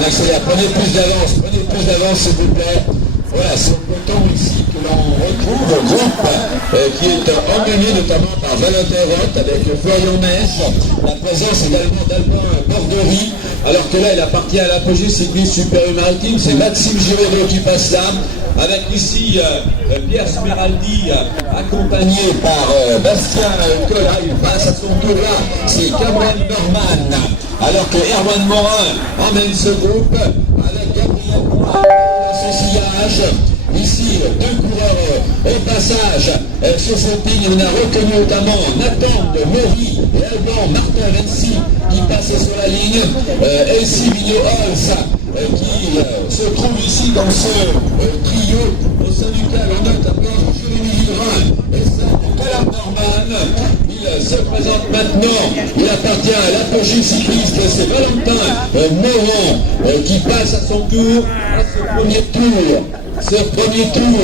on accélère. Prenez plus d'avance s'il vous plaît. Voilà, c'est le peloton ici que l'on retrouve au groupe qui est emmené notamment par Valentin Roth avec Florian Metz, la présence également d'Albin Borderie, alors que là il appartient à l'apogée cycliste Super-Maritime, c'est Maxime Giraudot qui passe là, avec ici Pierre Smeraldi accompagné par Bastien Collat, il passe à son tour là, c'est Cameron Norman, alors que Erwan Morin emmène ce groupe avec Gabriel Morin. Sillage. Ici, deux coureurs au passage sur cette ligne. On a reconnu notamment Nathan de Maury et Alban Martin Renzi qui passent sur la ligne. Elsie Vigneault qui se trouve ici dans ce trio au sein duquel on note d'abord Jérémy Villerin et Callum Norman. Il se présente maintenant, il appartient à l'apogée cycliste, c'est Valentin Morin qui passe à son tour à ce premier tour. Ce premier tour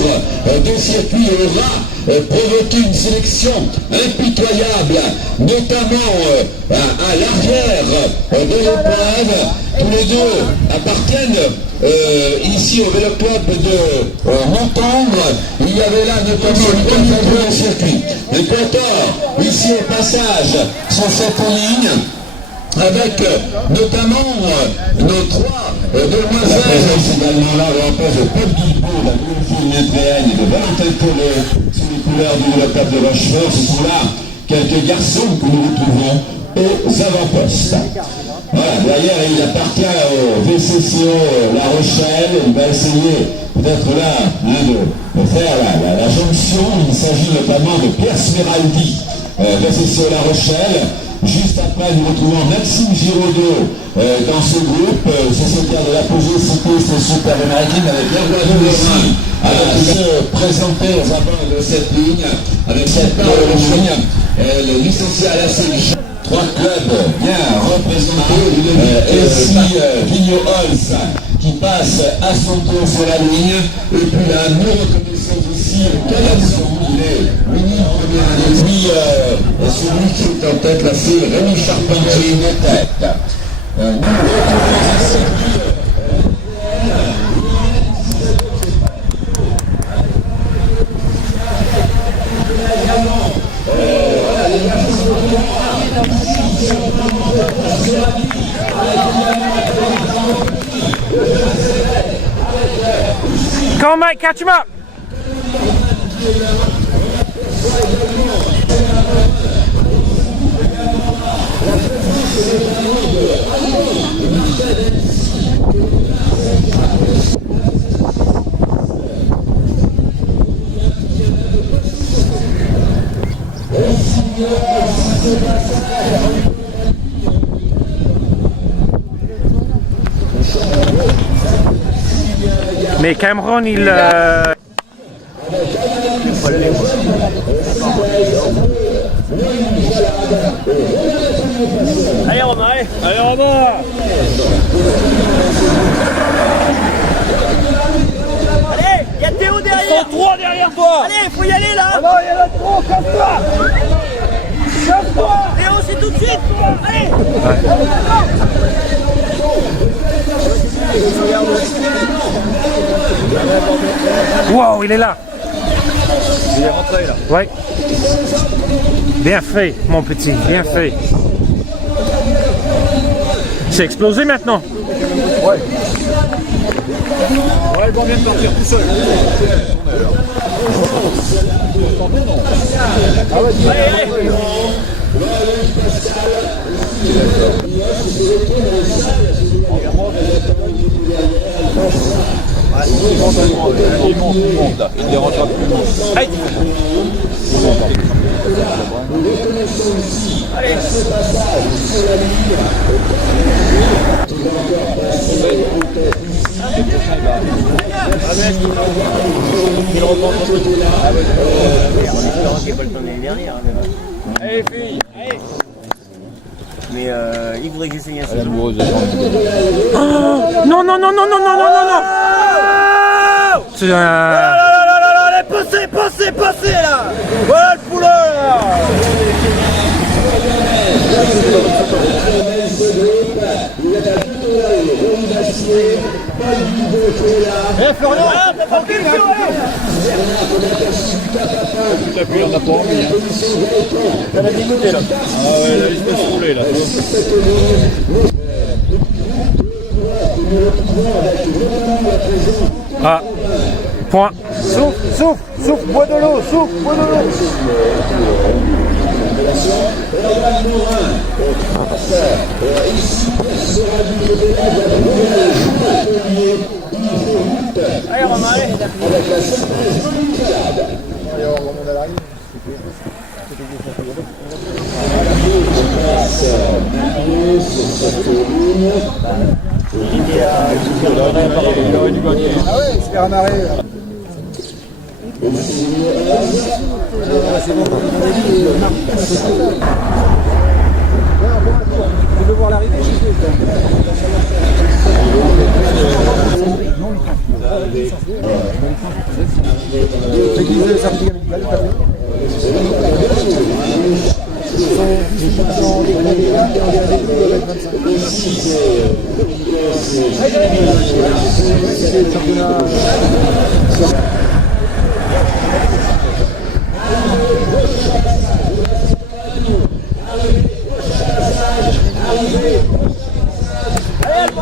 de circuit aura provoqué une sélection impitoyable, notamment à l'arrière de l'épreuve. Tous les deux appartiennent ici au vélo club de Montendre. Il y avait là notamment une conférence de circuit. Le compteur ici au passage sur cette ligne, avec notamment nos trois demoiselles. La présence également là, on rappelle de Paul Guilbault, la Louis Métréenne et de Valentin Collet, sous les couleurs du vélo club de Rochefort. Ce sont là quelques garçons que nous retrouvons aux avant-postes. Voilà, derrière il appartient au VCCO La Rochelle. Il va essayer peut-être là de faire la jonction. Il s'agit notamment de Pierre Smeraldi, VCCO La Rochelle. Juste après, nous retrouvons Maxime Giraudot dans ce groupe, sociétaire de l'apogée cycliste Super-Maritime, avec Erwan Morin, qui se présenter aux abords de cette ligne, avec cette ligne, le licencié à la CIG. Trois clubs bien représentés, Elsie Vigneault qui passe à son tour sur la ligne, et puis là, nous reconnaissons aussi Callum, il est mini-premier, et puis celui qui est en tête là, c'est Rémi Charpentier de tête. Nous retrouvons ici Come on, mate, catch him up. Mais Cameron, il... Allez Romain, allez Romain. Allez, il y a Théo derrière. Ils sont trois derrière toi. Allez, il faut y aller là. Ah non, il y en a trop, casse-toi. Casse-toi. Théo, c'est tout de suite. Allez. Wow, il est là. Il est rentré là. Ouais. Bien fait, mon petit, bien fait. C'est explosé maintenant. Ouais. Ouais, bon, vient de partir tout seul. Ah ouais, allez. Il monte là, il dérangera plus loin. Allez. Allez. Allez filles. Allez. Mais il voudrait que j'essaye un Elle est amoureuse de Non, non, non, non, non, non, non, non, non. C'est un... Allez, passez là. Voilà le poulet là. Eh Florian, t'as tranquille, T'as vu, on n'a pas envie. Hein. t'as la dégoûté là. Ah ouais, là, il se laisse rouler là. Ah, point. Souffle, souffle, souffle, bois de l'eau, souffle, bois de l'eau. Allez, Romain, allez. Ah ouais, il se fait ramarrer. Je veux voir l'arrivée.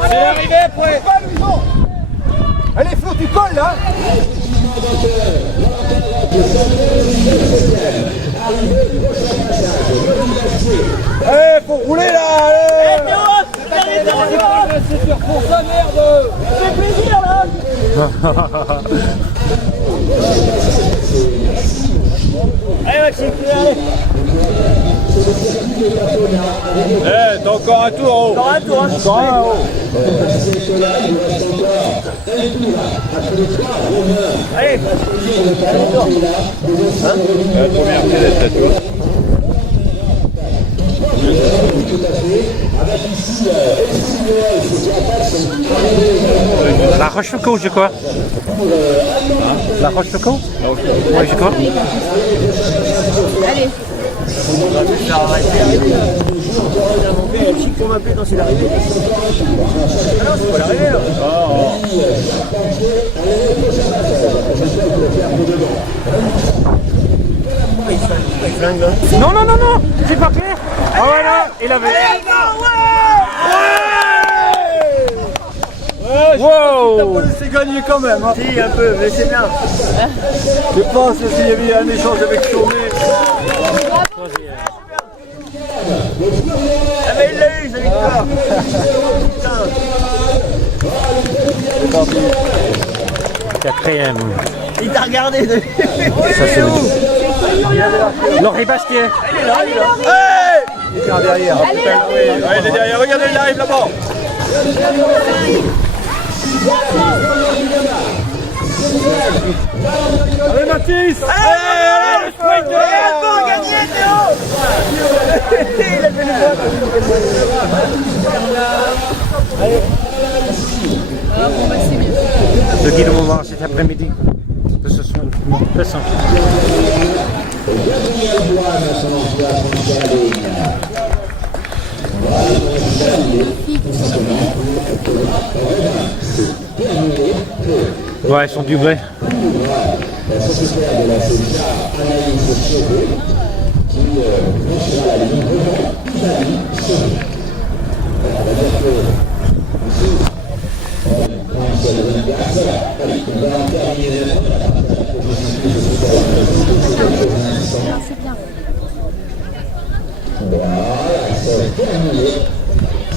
C'est arrivé, après. Allez Flo, tu colles là. Allez, faut rouler là. Allez, c'est faire pour sa merde. Ça fait plaisir là. Allez Maxime, allez. Eh, t'as encore un tour en haut. Encore un tour, hein. Encore un en haut. Allez. La première pièce, là, tu vois. La Rochefoucauld, j'ai quoi? La Rochefoucauld? Ouais, j'ai quoi? Allez. Elle chic pour m'appeler quand c'est l'arrivée. Ah non, c'est pas l'arrivée là. Non, non, non, non! C'est pas clair! Ah ouais, là, il avait. Wow! C'est gagné quand même. Hein. Si, un peu, mais c'est bien. Je pense que s'il y avait un échange avec Chaumet. Ah mais il l'a eu, sa victoire. Putain. Quatrième. Il t'a regardé. Ça, c'est Laurie Bastier. Il est là, il est là. Hey! Il est derrière. Allez, Ouais, il est derrière, regardez, il arrive là-bas. Allez Mathis. Allez, le sprint. Regarde, gagné Théo. Il a fait le De qui nous voir cet après-midi? De ce soir. Très simple. Ouais, ils sont du vrai.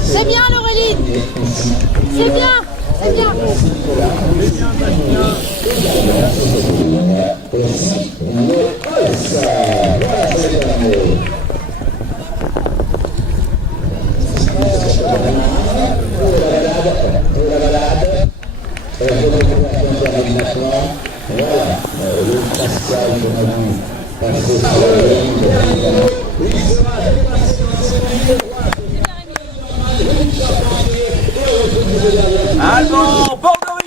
c'est bien Laureline. C'est bien. C'est bien. Allemand, Bordeaux.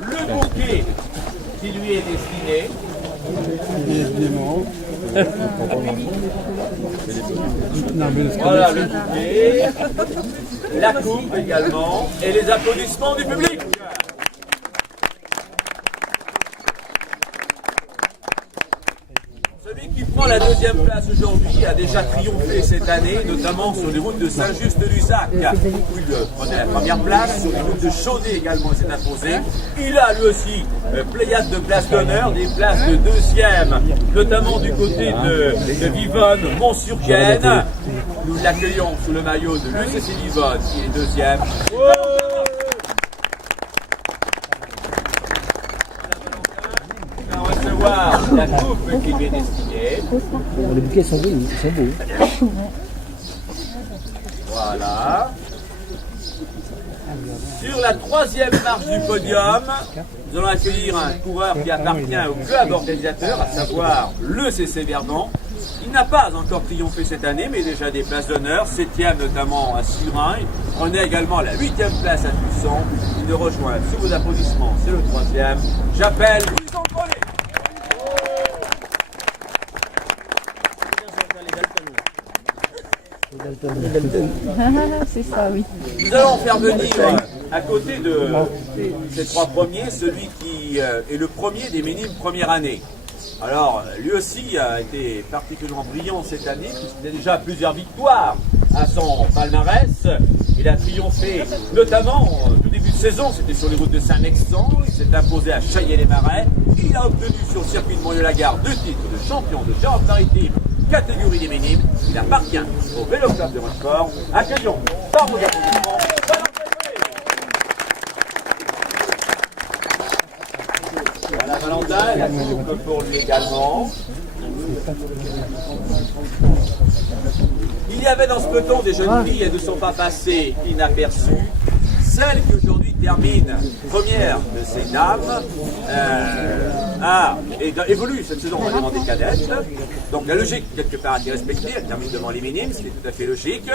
Le bouquet qui lui est destiné. Voilà le bouquet, la coupe également, et les applaudissements du public. Celui qui prend la deuxième place aujourd'hui a déjà triomphé cette année, notamment sur les routes de Saint-Just-du-Sac, où il prenait la première place, sur les routes de Chaudet également il s'est imposé. Il a lui aussi pléiade de places d'honneur, des places de deuxième, notamment du côté de Vivonne, Mont-sur-Gaine. Nous l'accueillons sous le maillot de l'UCC Vivonne, qui est deuxième. Recevoir la coupe qui lui est destinée. Les bouquets sont beaux, ils sont beaux. Voilà. Sur la troisième marche du podium, nous allons accueillir un coureur qui appartient au club organisateur, à savoir le CC Verdon. Il n'a pas encore triomphé cette année, mais déjà des places d'honneur, 7e notamment à Surin. Il prenait également la 8e place à Tusson. Il nous rejoint sous vos applaudissements, c'est le 3e. J'appelle Louison Collet. C'est ça, oui. Nous allons faire venir à côté de ces trois premiers celui qui est le premier des minimes première année. Alors, lui aussi a été particulièrement brillant cette année, puisqu'il a déjà plusieurs victoires à son palmarès. Il a triomphé, notamment au tout début de saison, c'était sur les routes de Saint-Mexan. Il s'est imposé à Chaillet-les-Marais. Il a obtenu sur le circuit de Montlieu-la-Gare 2 titres de champion de Charente-Maritime, catégorie des minimes. Il appartient au Vélo Club de Rochefort. Accueillons par vos applaudissements. Voilà Valentin, la coupe pour lui également. Il y avait dans ce peloton des jeunes filles, elles ne sont pas passées inaperçues. Celle qui aujourd'hui termine première de ces dames évolue cette saison dans des cadettes. Donc la logique quelque part a été respectée, elle termine devant les minimes, ce qui est tout à fait logique.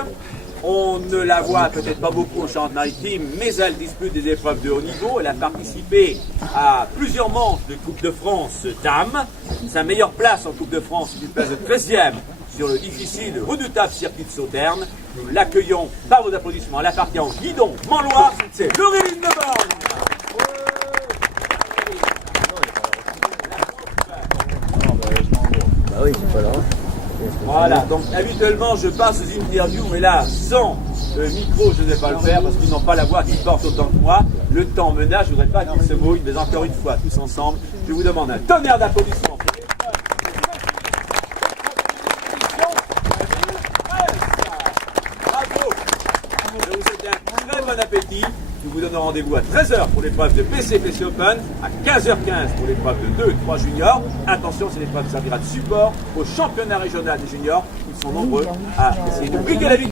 On ne la voit peut-être pas beaucoup en Charente-Maritime, mais elle dispute des épreuves de haut niveau. Elle a participé à plusieurs manches de Coupe de France dames. Sa meilleure place en Coupe de France est une place de 13e sur le difficile, redoutable circuit de Sauternes. Nous l'accueillons par vos applaudissements. Elle appartient au guidon Manlois, c'est Laureline Deborne. Ah oui, c'est pas là. Voilà, donc habituellement je passe aux interviews, mais là, sans micro, je ne vais pas le faire parce qu'ils n'ont pas la voix qui porte autant que moi. Le temps me nage, je ne voudrais pas qu'ils se mouillent, mais encore une fois, tous ensemble, je vous demande un tonnerre d'applaudissements. Bravo! Je vous souhaite un très bon appétit. Nous vous donnons rendez-vous à 13h pour l'épreuve de PC Open, à 15h15 pour l'épreuve de 2 et 3 juniors. Attention, cette épreuve servira de support au championnat régional des juniors. Ils sont nombreux à essayer de piquer la vie.